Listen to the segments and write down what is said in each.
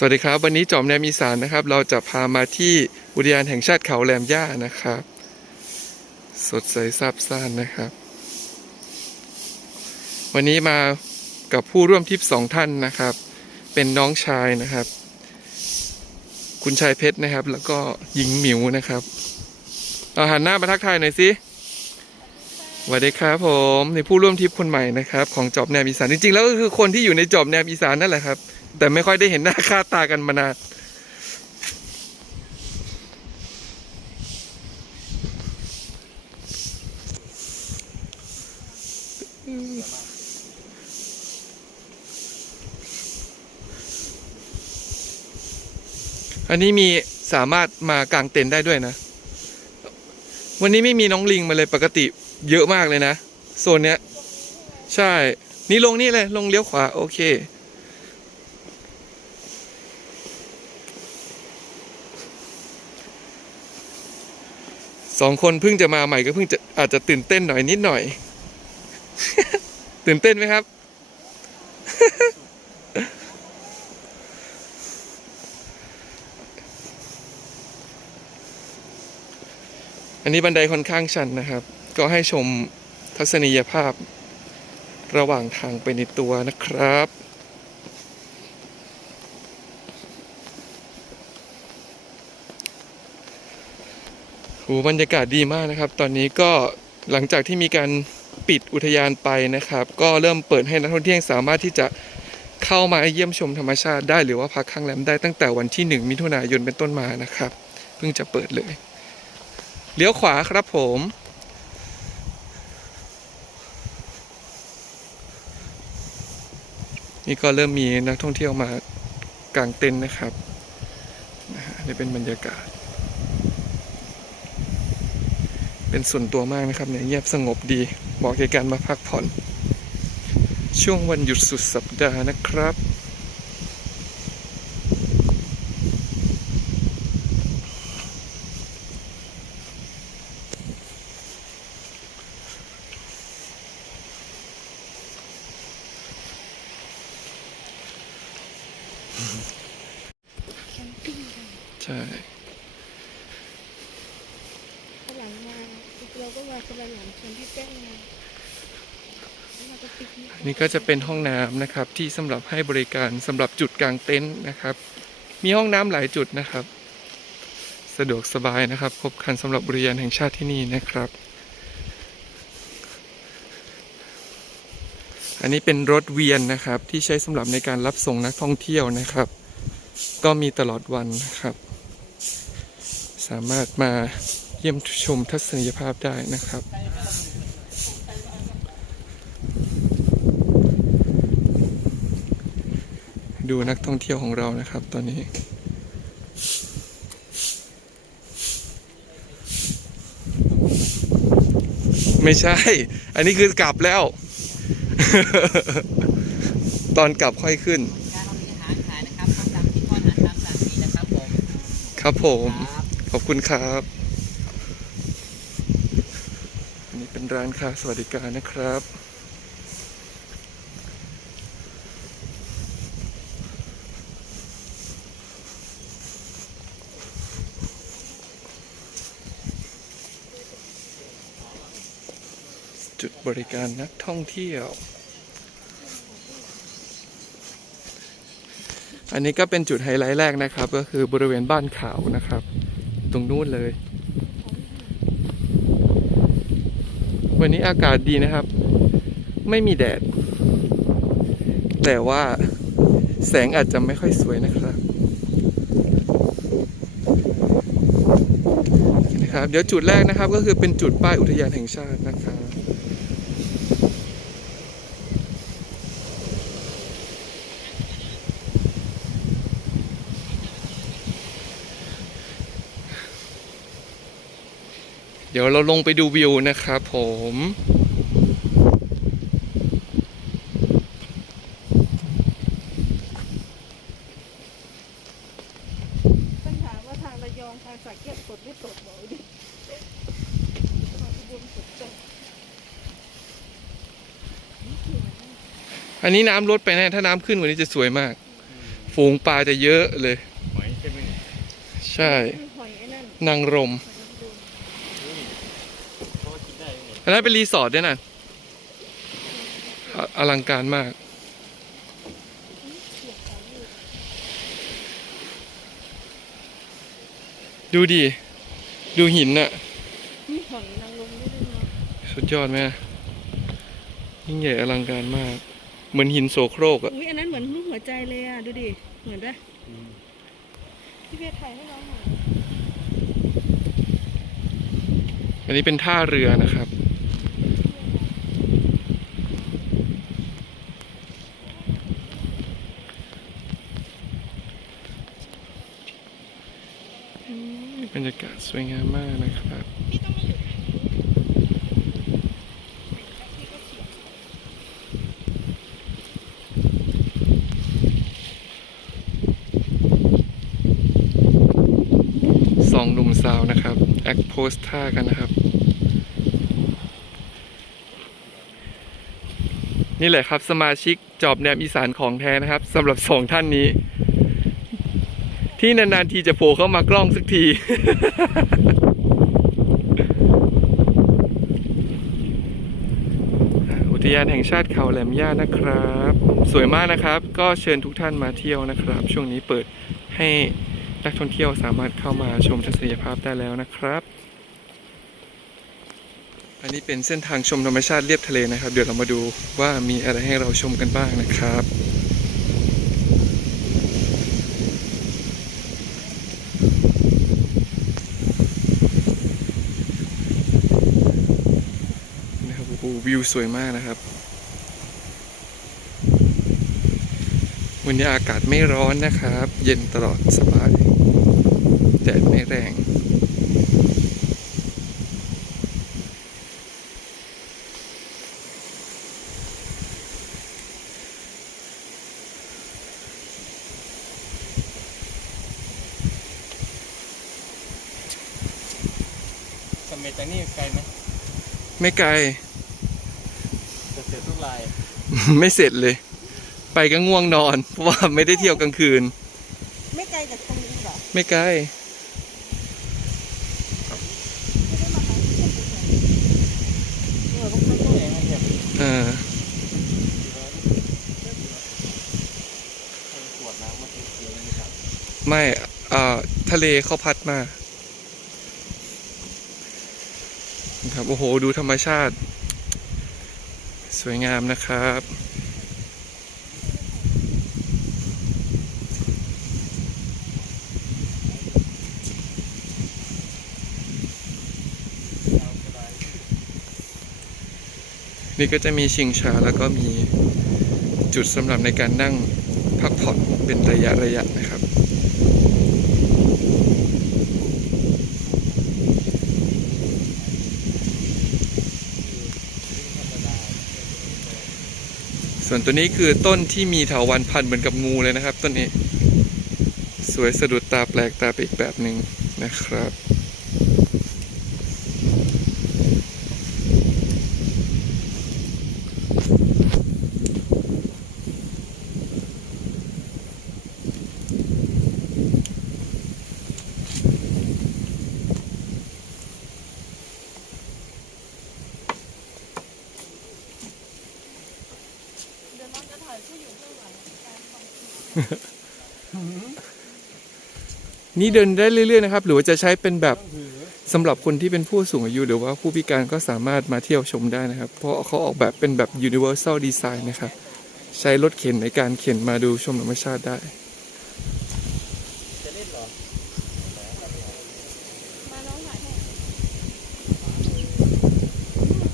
สวัสดีครับ วันนี้จอมแนมอีสานนะครับ เราจะพามาที่อุทยานแห่งชาติเขาแหลมย่านะครับ สดใสซาบซ่านนะครับ วันนี้มากับผู้ร่วมทริปสองท่านนะครับ เป็นน้องชายนะครับ คุณชายเพชรนะครับ แล้วก็หญิงหมิวนะครับเอาหันหน้ามาทักทายหน่อยสิ สวัสดีครับผมในผู้ร่วมทริปคนใหม่นะครับของจอบแนมอีสานจริงๆแล้วก็คือคนที่อยู่ในจอบแนมอีสานนั่นแหละครับ แต่ไม่ค่อยได้เห็นหน้าค่าตากันมานานอันนี้มีสามารถมากางเต็นท์ได้ด้วยนะ วันนี้ไม่มีน้องลิงมาเลยปกติ เยอะมากเลยนะ โซนเนี้ย ใช่ นี่ลงนี่เลย ลงเลี้ยวขวา โอเค สองคนเพิ่งจะมาใหม่ก็เพิ่งจะอาจจะตื่นเต้นหน่อยนิดหน่อย ตื่นเต้นไหมครับอันนี้บันไดค่อนข้างชันนะครับ ก็ให้ชมทัศนียภาพ ระหว่างทางไปในตัวนะครับโหบรรยากาศดีมากนะครับ ตอนนี้ก็หลังจากที่มีการปิดอุทยานไปนะครับ ก็เริ่มเปิดให้นักท่องเที่ยวสามารถที่จะเข้ามาเยี่ยมชมธรรมชาติได้หรือว่าพักค้างแรมได้ตั้งแต่วันที่ 1 มิถุนายนเป็นต้นมานะครับ เพิ่งจะเปิดเลย เลี้ยวขวาครับผม นี่ก็เริ่มมีนักท่องเที่ยวมากางเต็นท์นะครับนะฮะนี่เป็นบรรยากาศ เป็นส่วนตัวมากนะครับเนี่ยเงียบสงบดีเหมาะแก่การมาพักผ่อน ช่วงวันหยุดสุดสัปดาห์นะครับ ใช่หลังมาเราก็มาคนละหลังชวนพี่แป้งมาแล้วเราก็ปิกนิกนี่ก็จะเป็นห้องน้ำนะครับที่สำหรับให้บริการสำหรับจุดกลางเต็นท์นะครับ มีห้องน้ำหลายจุดนะครับ สะดวกสบายนะครับครบครันสำหรับอุทยานแห่งชาติที่นี่นะครับ อันนี้เป็นรถเวียนนะครับที่ใช้สำหรับในการรับส่งนักท่องเที่ยวนะครับ ก็มีตลอดวันนะครับ สามารถมาเยี่ยมชมทัศนียภาพได้นะครับ ดูนักท่องเที่ยวของเรานะครับตอนนี้ไม่ใช่ อันนี้คือกลับแล้ว ตอนกลับค่อยขึ้นการเรามีอาหารขายนะครับต้องสั่งที่ข้ออาหารตามสั่งนี้นะครับผมครับผมครับ ขอบคุณครับอันนี้เป็นร้านค้าสวัสดิการนะครับ จุดบริการนักท่องเที่ยวอันนี้ก็เป็นจุดไฮไลท์แรกนะครับ ก็คือบริเวณบ้านขาวนะครับ ตรงนู้นเลย วันนี้อากาศดีนะครับ ไม่มีแดด แต่ว่าแสงอาจจะไม่ค่อยสวยนะครับนะครับ เดี๋ยวจุดแรกนะครับก็คือเป็นจุดป้ายอุทยานแห่งชาตินะครับ เดี๋ยวเราลงไปดูวิวนะครับผมปัญหามว่าทางระยองทางสักเก็ตฝนไม่ตกบอกดิทางอุบลฝนตกอันนี้น้ำลดไปแน่ถ้าน้ำขึ้นกว่านี้จะสวยมาก ฝูงปลาจะเยอะเลยหอยใช่ไหมเนี่ยใช่หอยไอ้นั่นนางรม หอยนางรม เขาว่ากินได้ไหมเนี่ย อันนั้นเป็นรีสอร์ทด้วยนะอะอลังการมาก ดูดิ ดูหินน่ะมีหอยนางรมด้วยด้วยเนาะสุดยอดไหมยิ่งใหญ่อลังการมาก เหมือนหินโสโครกอะอุ้ยอันนั้นเหมือนรูปหัวใจเลยอะ ดูดิ เหมือนปะพี่เบสถ่ายให้น้องหน่อยอันนี้เป็นท่าเรือนะครับบรรยากาศสวยงามมากนะครับ สองหนุ่มสาวนะครับ แอคโพส ท่ากันนะครับ นี่แหละครับสมาชิกจอบแนมอีสานของแท้นะครับสำหรับสองท่านนี้ ที่นานๆทีจะโผล่เข้ามากล้องสักทีอุทยานแห่งชาติเขาแหลมย่านะครับ สวยมากนะครับ ก็เชิญทุกท่านมาเที่ยวนะครับ ช่วงนี้เปิดให้นักท่องเที่ยวสามารถเข้ามาชมทัศนียภาพได้แล้วนะครับ อันนี้เป็นเส้นทางชมธรรมชาติเรียบทะเลนะครับ เดี๋ยวเรามาดูว่ามีอะไรให้เราชมกันบ้างนะครับนะครับโอ้โหวิวสวยมากนะครับ วันนี้อากาศไม่ร้อนนะครับ เย็นตลอดสบายแดดไม่แรง สมเม็ดจากนี่ไกลไหมไม่ไกล จะเสร็จทุกลาย ไม่เสร็จเลย ไปก็ง่วงนอน เพราะว่าไม่ได้เที่ยวกลางคืน ไม่ไกลจากตรงนี้หรอไม่ไกลเออต้องใช้ตัวเองนะเนี่ยเออให้ขวดน้ำมาติดเสียงนะครับไม่อ่าทะเลเขาพัดมา ครับโอ้โหดูธรรมชาติ สวยงามนะครับนี่ก็จะมีชิงช้าแล้วก็มีจุดสำหรับในการนั่งพักผ่อนเป็นระยะระยะนะครับ ส่วนตัวนี้คือต้นที่มีเถาวันพันเหมือนกับงูเลยนะครับ ต้นนี้ สวยสะดุดตาแปลกตาไปอีกแบบหนึ่งนะครับ เดี๋ยวน้องจะถ่ายผู้อยู่เบื้องหลังการฟัง นี่เดินได้เรื่อยๆนะครับ หรือว่าจะใช้เป็นแบบสำหรับคนที่เป็นผู้สูงอายุ หรือว่าผู้พิการก็สามารถมาเที่ยวชมได้นะครับ เพราะเขาออกแบบเป็นแบบ universal design นะครับ ใช้รถเข็นในการเข็นมาดูชมธรรมชาติได้ จะเล่นเหรอ มาน้องถ่ายให้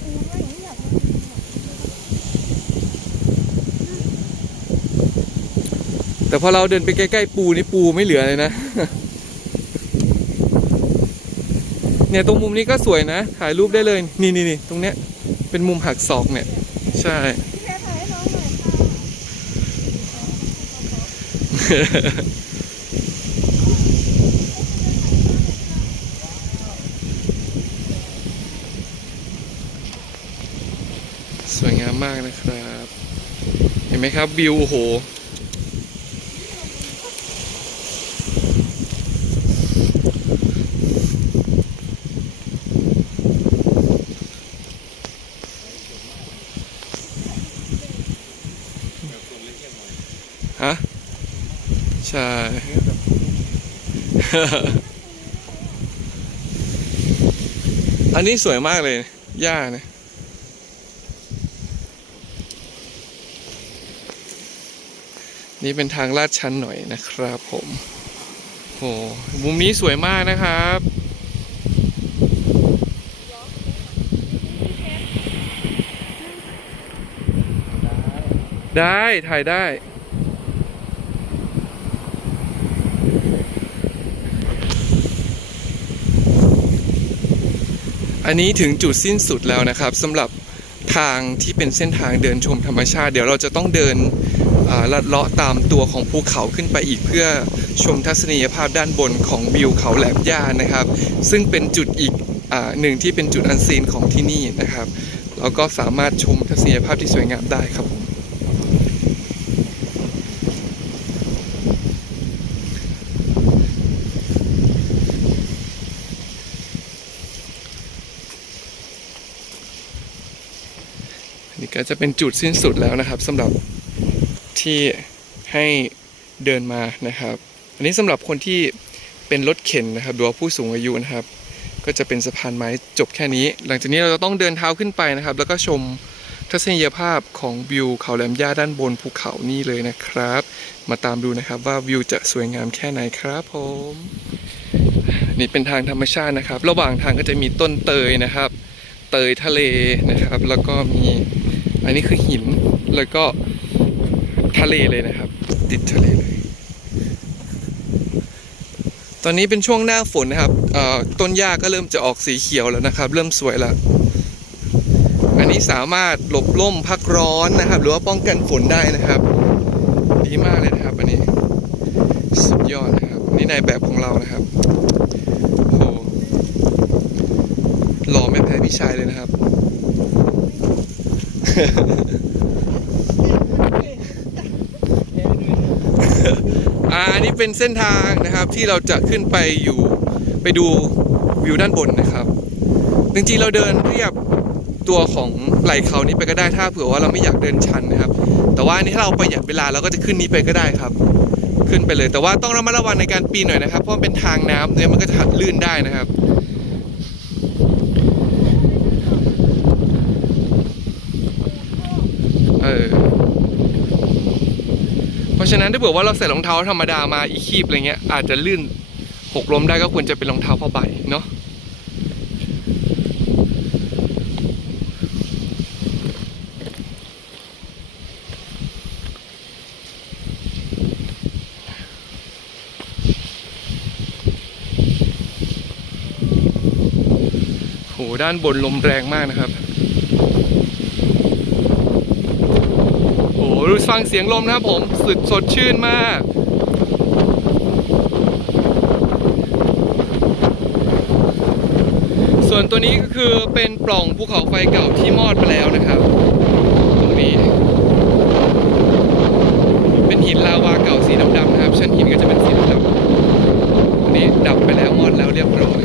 ปูด้วยหนูอยากมาดูอะ แต่พอเราเดินไปใกล้ๆปูนี่ปูไม่เหลือเลยนะ เนี่ยตรงมุมนี้ก็สวยนะ ถ่ายรูปได้เลย นี่นี่นี่ตรงเนี้ย เป็นมุมหักศอกเนี่ย ใช่สวยงามมากนะครับ เห็นไหมครับวิวโอ้โห ฮะ ใช่ อันนี้สวยมากเลยหญ้านะนี่เป็นทางลาดชันหน่อยนะครับผมโอ้มุมนี้สวยมากนะครับ ได้ ถ่ายได้ อันนี้ถึงจุดสิ้นสุดแล้วนะครับสำหรับทางที่เป็นเส้นทางเดินชมธรรมชาติ เดี๋ยวเราจะต้องเดินลัดเลาะตามตัวของภูเขาขึ้นไปอีกเพื่อชมทัศนียภาพด้านบนของวิวเขาแหลมย่านะครับ ซึ่งเป็นจุดอีกอหนึ่งที่เป็นจุดอันซีนของที่นี่นะครับแล้วก็สามารถชมทัศนียภาพที่สวยงามได้ครับผม ก็จะเป็นจุดสิ้นสุดแล้วนะครับสำหรับที่ให้เดินมานะครับ อันนี้สำหรับคนที่เป็นรถเข็นนะครับหรือว่าผู้สูงอายุนะครับ ก็จะเป็นสะพานไม้จบแค่นี้ หลังจากนี้เราจะต้องเดินเท้าขึ้นไปนะครับ แล้วก็ชมทัศนียภาพของวิวเขาแหลมย่าด้านบนภูเขานี่เลยนะครับ มาตามดูนะครับว่าวิวจะสวยงามแค่ไหนครับผมนี่เป็นทางธรรมชาตินะครับ ระหว่างทางก็จะมีต้นเตยนะครับ เตยทะเลนะครับ แล้วก็มี อันนี้คือหินแล้วก็ทะเลเลยนะครับ ติดทะเลเลย ตอนนี้เป็นช่วงหน้าฝนนะครับต้นหญ้าก็เริ่มจะออกสีเขียวแล้วนะครับ เริ่มสวยแล้วอันนี้สามารถหลบร่มพักร้อนนะครับ หรือว่าป้องกันฝนได้นะครับ ดีมากเลยนะครับอันนี้สุดยอดนะครับ นี่นายแบบของเรานะครับโอ้โหหล่อไม่แพ้พี่ชายเลยนะครับ อันนี้เป็นเส้นทางนะครับที่เราจะขึ้นไปอยู่ไปดูวิวด้านบนนะครับ จริงๆเราเดินเรียบตัวของไหล่เขานี้ไปก็ได้ถ้าเผื่อว่าเราไม่อยากเดินชันนะครับ แต่ว่านี้ถ้าเราประหยัดเวลาเราก็จะขึ้นนี้ไปก็ได้ครับ ขึ้นไปเลย แต่ว่าต้องระมัดระวังในการปีนหน่อยนะครับ เพราะมันเป็นทางน้ำเนี่ยมันก็จะหัดลื่นได้นะครับ เออ เพ ราะฉะนั้นถ้าเผื่อว่าเราใส่รองเท้าธรรมดามาอีคีบอะไรเงี้ยอาจจะลื่นหกล้มได้ก็ควรจะเป็นรองเท้าผ้าใบเนาะโหด้านบนลมแรงมากนะครับ โอ้โห ดูฟังเสียงลมนะครับผมสุดสดชื่นมาก ส่วนตัวนี้ก็คือเป็นปล่องภูเขาไฟเก่าที่มอดไปแล้วนะครับ ตรงนี้ เป็นหินลาวาเก่าสีดำๆนะครับ ชั้นหินก็จะเป็นสีดำๆอันนี้ดับไปแล้วมอดแล้วเรียบร้อย